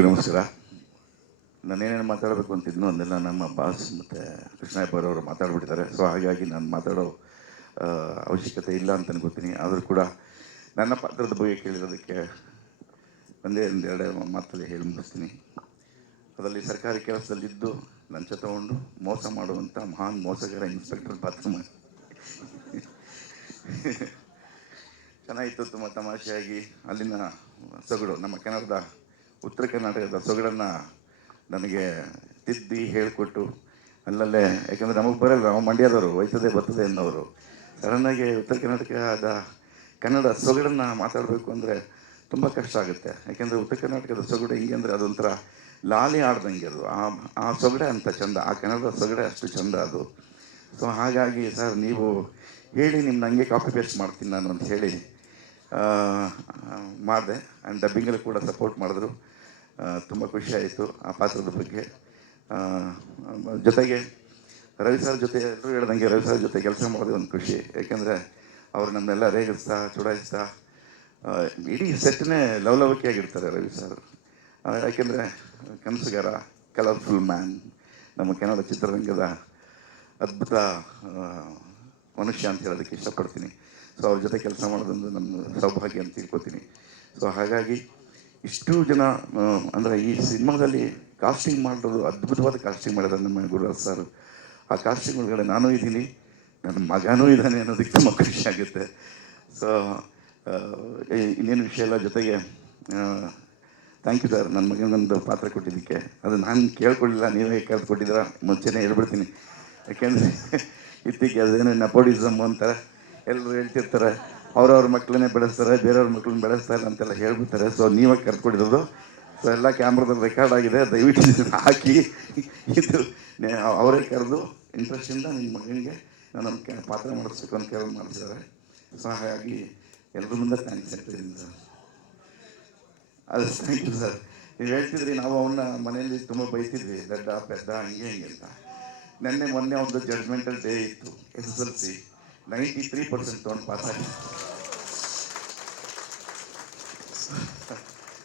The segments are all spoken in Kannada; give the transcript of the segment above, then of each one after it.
ಎಲ್ರಿಗೂ ನಮಸ್ಕಾರ. ನಾನೇನೇನು ಮಾತಾಡಬೇಕು ಅಂತಿದ್ನೋ ಅದನ್ನೆಲ್ಲ ನಮ್ಮ ಬಾಸ್ ಮತ್ತು ಕೃಷ್ಣಯ್ಯಪ್ಪರವರು ಮಾತಾಡ್ಬಿಟ್ಟಿದ್ದಾರೆ. ಸೊ ಹಾಗಾಗಿ ನಾನು ಮಾತಾಡೋ ಅವಶ್ಯಕತೆ ಇಲ್ಲ ಅಂತ ಅನ್ಕೋತೀನಿ ಆದರೂ ಕೂಡ ನನ್ನ ಪಾತ್ರದ ಬಗ್ಗೆ ಕೇಳಿರೋದಕ್ಕೆ ಒಂದೇ ಒಂದೆರಡು ಮಾತಲ್ಲಿ ಹೇಳಿ ಮುಗಿಸ್ತೀನಿ. ಅದರಲ್ಲಿ ಸರ್ಕಾರಿ ಕೆಲಸದಲ್ಲಿದ್ದು ಲಂಚ ತಗೊಂಡು ಮೋಸ ಮಾಡುವಂಥ ಮಹಾನ್ ಮೋಸಗಾರ ಇನ್ಸ್ಪೆಕ್ಟರ್ ಪಾತ್ರ ಚೆನ್ನಾಗಿತ್ತು, ತುಂಬ ತಮಾಷೆಯಾಗಿ. ಅಲ್ಲಿನ ಸೊಗಡು ನಮ್ಮ ಕನ್ನಡದ ಉತ್ತರ ಕರ್ನಾಟಕದ ಸೊಗಡನ್ನು ನನಗೆ ತಿದ್ದಿ ಹೇಳಿಕೊಟ್ಟು, ಅಲ್ಲಲ್ಲೇ, ಯಾಕಂದರೆ ನಮಗೆ ಬರಲ್ಲ ನಾವು ಮಂಡ್ಯದವರು, ವಯಸ್ಸದೇ ಬರ್ತದೆ ಅನ್ನೋರು. ಸಡನ್ನಾಗಿ ಉತ್ತರ ಕರ್ನಾಟಕದ ಕನ್ನಡ ಸೊಗಡನ್ನು ಮಾತಾಡಬೇಕು ಅಂದರೆ ತುಂಬ ಕಷ್ಟ ಆಗುತ್ತೆ. ಯಾಕೆಂದರೆ ಉತ್ತರ ಕರ್ನಾಟಕದ ಸೊಗಡು ಹಿಂಗೆ ಅಂದರೆ ಅದೊಂಥರ ಲಾಲಿ ಆಡ್ದಂಗೆ ಅದು. ಆ ಆ ಸೊಗಡೆ ಅಂತ ಚಂದ, ಆ ಕನ್ನಡದ ಸೊಗಡೆ ಅಷ್ಟು ಚಂದ ಅದು. ಸೊ ಹಾಗಾಗಿ ಸರ್, ನೀವು ಹೇಳಿ ನಿಮ್ಮ ಹಂಗೆ ಕಾಪಿ ಪೇಸ್ಟ್ ಮಾಡ್ತೀನಿ ನಾನು ಅಂತ ಹೇಳಿ ಮಾಡಿದೆ. ಆ್ಯಂಡ್ ಡಬ್ಬಿಂಗಲ್ಲಿ ಕೂಡ ಸಪೋರ್ಟ್ ಮಾಡಿದ್ರು. ತುಂಬ ಖುಷಿ ಆಯಿತು ಆ ಪಾತ್ರದ ಬಗ್ಗೆ. ಜೊತೆಗೆ ರವಿ ಸರ್ ಜೊತೆ ಎಲ್ಲರೂ ಹೇಳ್ದಂಗೆ ರವಿ ಸರ್ ಜೊತೆ ಕೆಲಸ ಮಾಡೋದೇ ಒಂದು ಖುಷಿ. ಯಾಕೆಂದರೆ ಅವ್ರು ನಮ್ಮನ್ನೆಲ್ಲ ರೇಗಿಸ್ತಾ, ಚುಡಾಯಿಸ್ತಾ ಇಡೀ ಸೆಟ್ನೇ ಲವಲವಿಕೆಯಾಗಿರ್ತಾರೆ ರವಿ ಸರ್. ಯಾಕೆಂದರೆ ಕನಸುಗಾರ ಕಲರ್ಫುಲ್ ಮ್ಯಾನ್ ನಮ್ಮ ಕನ್ನಡ ಚಿತ್ರರಂಗದ ಅದ್ಭುತ ಮನುಷ್ಯ ಅಂತ ಹೇಳೋದಕ್ಕೆ ಇಷ್ಟಪಡ್ತೀನಿ. ಸೊ ಅವ್ರ ಜೊತೆ ಕೆಲಸ ಮಾಡೋದೊಂದು ನಮ್ಮ ಸೌಭಾಗ್ಯ ಅಂತ ತಿಳ್ಕೊತೀನಿ. ಸೊ ಹಾಗಾಗಿ ಇಷ್ಟು ಜನ ಅಂದರೆ ಈ ಸಿನಿಮಾದಲ್ಲಿ ಕಾಸ್ಟಿಂಗ್ ಮಾಡಿರೋದು ಅದ್ಭುತವಾದ ಕಾಸ್ಟಿಂಗ್ ಮಾಡಿದ್ದಾರೆ ನಮ್ಮ ಗುರುರಾಜ್ ಸರ್. ಆ ಕಾಸ್ಟಿಂಗ್ ಒಳಗಡೆ ನಾನು ಇದ್ದೀನಿ, ನನ್ನ ಮಗನೂ ಇದ್ದಾನೆ ಅನ್ನೋದಕ್ಕೆ ತುಂಬ ಖುಷಿ ಆಗುತ್ತೆ. ಸೊ ಇನ್ನೇನು ವಿಷಯ ಎಲ್ಲ ಜೊತೆಗೆ ಥ್ಯಾಂಕ್ ಯು ಸರ್ ನನ್ನ ಮಗನೊಂದು ಪಾತ್ರ ಕೊಟ್ಟಿದ್ದಕ್ಕೆ. ಅದು ನಾನು ಕೇಳ್ಕೊಳ್ಳಿಲ್ಲ, ನೀವೇ ಕರೆದು ಕೊಟ್ಟಿದ್ದೀರಾ, ಮುಂಚೆನೇ ಹೇಳ್ಬಿಡ್ತೀನಿ. ಯಾಕೆಂದರೆ, ಇತ್ತೀಚೆಗೆ ಅದೇನೋ ನೆಪೋಡಿಸಮ್ ಅಂತ ಎಲ್ಲರೂ ಹೇಳ್ತಿರ್ತಾರೆ, ಅವ್ರವ್ರ ಮಕ್ಕಳನ್ನೇ ಬೆಳೆಸ್ತಾರೆ, ಬೇರೆಯವ್ರ ಮಕ್ಕಳನ್ನ ಬೆಳೆಸ್ತಾರೆ ಅಂತೆಲ್ಲ ಹೇಳ್ಬಿಡ್ತಾರೆ. ಸೊ ನೀವೇ ಕರ್ಕೊಂಡಿರೋದು. ಸೊ ಎಲ್ಲ ಕ್ಯಾಮ್ರಾದಲ್ಲಿ ರೆಕಾರ್ಡ್ ಆಗಿದೆ. ದಯವಿಟ್ಟು ಹಾಕಿ. ಇದು ಅವರೇ ಕರೆದು ಇಂಟ್ರೆಸ್ಟಿಂದ ನಿಮ್ಮ ಮಗನಿಗೆ ನಾನು ಪಾತ್ರ ಮಾಡಿಸ್ಬೇಕು ಅಂತ ಕೇಳಿ ಮಾಡಿಸಿದ್ದಾರೆ ಸೊ ಹಾಗಾಗಿ ಎಲ್ಲರ ಮುಂದೆ ಥ್ಯಾಂಕ್ಸ್ ಹೇಳ್ತಿದ್ದೀನಿ ಸರ್. ಅದು ಥ್ಯಾಂಕ್ ಯು ಸರ್. ನೀವು ಹೇಳ್ತಿದ್ರಿ, ನಾವು ಅವನ್ನ ಮನೆಯಲ್ಲಿ ತುಂಬ ಬೈತಿದ್ವಿ. ದಡ್ಡ, ಪೆದ್ದ, ಹಂಗೆ, ಹಿಂಗೆ ಅಂತ. ನಿನ್ನೆ ಮೊನ್ನೆ ಒಂದು ಜಡ್ಜ್ಮೆಂಟಲ್ ಡೇ ಇತ್ತು, S S L C. Ninety three percent ತೊಗೊಂಡು ಪಾಸ್ ಆಗಿ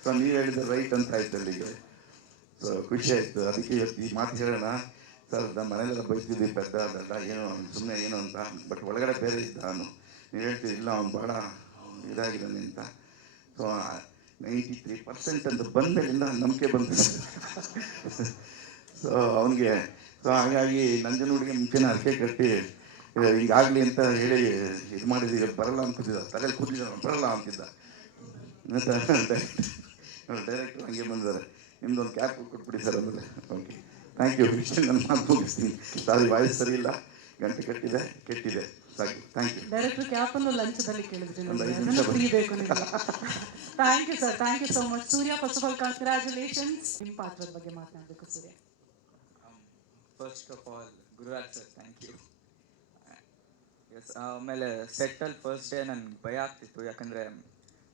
ಸೊ ನೀವು ಹೇಳಿದ ರೈಟ್ ಅಂತ ಆಯ್ತು ಅಲ್ಲಿಗೆ ಸೊ ಖುಷಿ ಆಯ್ತು ಅದಕ್ಕೆ ಇವತ್ತು ಈ ಮಾತು ಹೇಳೋಣ ಸರ್ ನಮ್ಮ ಮನೆಯಲ್ಲೆಲ್ಲ ಬೈತಿದ್ವಿ ಪೆದ್ದ ಅದೆಲ್ಲ ಏನೋ ಸುಮ್ಮನೆ ಏನೋ ಅಂತ ಬಟ್ ಒಳಗಡೆ ಬೇರೆ ಇದ್ದ ಅವನು ನೀವು ಹೇಳ್ತೀವಿ ಇಲ್ಲ ಅವ್ನು ಭಾಳ ಇದಾಗಿದ್ದಾನೆ ಅಂತ ಸೊ ನೈಂಟಿ ತ್ರೀ ಪರ್ಸೆಂಟ್ ಅಂತ ಬಂದಮೇಲಿಂದ ನಂಬಿಕೆ ಬಂತು ಸೊ ಅವನಿಗೆ ಸೊ ಹಾಗಾಗಿ ನಂಜನಗೂಡಿಗೆ ಮುಂಚೆನ ಅರ್ಕೆ ಕಟ್ಟಿ ಇದು ಹಿಂಗಾಗಲಿ ಅಂತ ಹೇಳಿ ಇದು ಮಾಡಿದ್ದೀವಿ ಬರಲ್ಲ ಅಂತಿದ್ದ ತಲೆಯಲ್ಲಿ ಕೂತಿದ್ದ ಬರಲ್ಲ ಅಂತಿದ್ದ. ಡೈರೆಕ್ಟರ್ ಹಂಗೆ ಬಂದಿದ್ದಾರೆ. ನಿಮ್ದೊಂದು ಕ್ಯಾಬ್ ಕೊಟ್ಬಿಡಿ ಸರ್ ಅಂದರೆ ಓಕೆ. ಥ್ಯಾಂಕ್ ಯು ಇಷ್ಟು ನನ್ನ ಮಾತು ಮುಗಿಸ್ತೀನಿ. ಸಾರಿ ವಾಯ್ಸ್ ಸರಿ ಇಲ್ಲ. ಗಂಟೆ ಕಟ್ಟಿದೆ ಕೆಟ್ಟಿದೆ. ಸಾಕು. ಥ್ಯಾಂಕ್ ಯು ಡೈರೆಕ್ಟರ್ ಕ್ಯಾಪನ್ನು ಲಂಚದಲ್ಲಿ ಕೇಳಿದ್ರಿ thank you sir thank you so much Surya first of all congratulations ನಿಮ್ಮ ಪಾತ್ರದ ಬಗ್ಗೆ ಮಾತನಾಡಬೇಕು Surya. First of all Gururaj sir thank you ಆಮೇಲೆ ಸೆಟ್ಟಲ್ಲಿ ಫಸ್ಟ್ ಡೇ ನನ್ಗೆ ಭಯ ಆಗ್ತಿತ್ತು. ಯಾಕಂದರೆ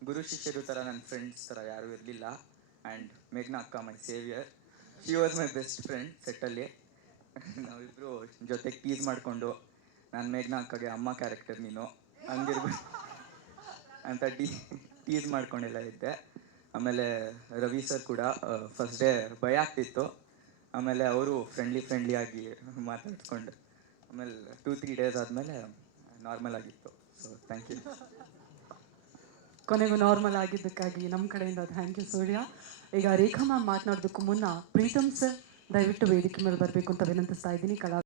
ಗುರು ಶಿಷ್ಯರು ಥರ ನನ್ನ ಫ್ರೆಂಡ್ಸ್ ಥರ ಯಾರೂ ಇರಲಿಲ್ಲ. ಆ್ಯಂಡ್ ಮೇಘ್ನಾ ಅಕ್ಕ my saviour she was my best friend ಸೆಟ್ಟಲ್ಲಿ ನಾವಿಬ್ಬರು ಜೊತೆಗೆ ಟೀಸ್ ಮಾಡಿಕೊಂಡು, ನಾನು ಮೇಘ್ನಾ ಅಕ್ಕಗೆ ಅಮ್ಮ ಕ್ಯಾರೆಕ್ಟರ್ ನೀನು ಹಂಗಿರ್ಬೇಕು ಅಂತ ಟೀ ಟೀಸ್ ಮಾಡ್ಕೊಂಡೆಲ್ಲ ಇದ್ದೆ. ಆಮೇಲೆ ರವಿ ಸರ್ ಕೂಡ ಫಸ್ಟ್ ಡೇ ಭಯ ಆಗ್ತಿತ್ತು. ಆಮೇಲೆ ಅವರು ಫ್ರೆಂಡ್ಲಿ ಫ್ರೆಂಡ್ಲಿ ಆಗಿ ಮಾತಾಡ್ಕೊಂಡು, ಆಮೇಲೆ ಟೂ ತ್ರೀ ಡೇಸ್ ಆದಮೇಲೆ ನಾರ್ಮಲ್ ಆಗಿತ್ತು. ಸೊ ಥ್ಯಾಂಕ್ ಯು ಕೊನೆಗೂ ನಾರ್ಮಲ್ ಆಗಿದ್ದಕ್ಕಾಗಿ ನಮ್ಮ ಕಡೆಯಿಂದ ಥ್ಯಾಂಕ್ ಯು ಸೂರ್ಯ. ಈಗ ರೇಖಾ ಮ್ಯಾಮ್ ಮಾತನಾಡೋದಕ್ಕೂ ಮುನ್ನ ಪ್ರೀತಮ್ ಸರ್ ದಯವಿಟ್ಟು ವೇದಿಕೆ ಮೇಲೆ ಬರಬೇಕು ಅಂತ ವಿನಂತಿಸ್ತಾ ಇದ್ದೀನಿ. ಕಲಾ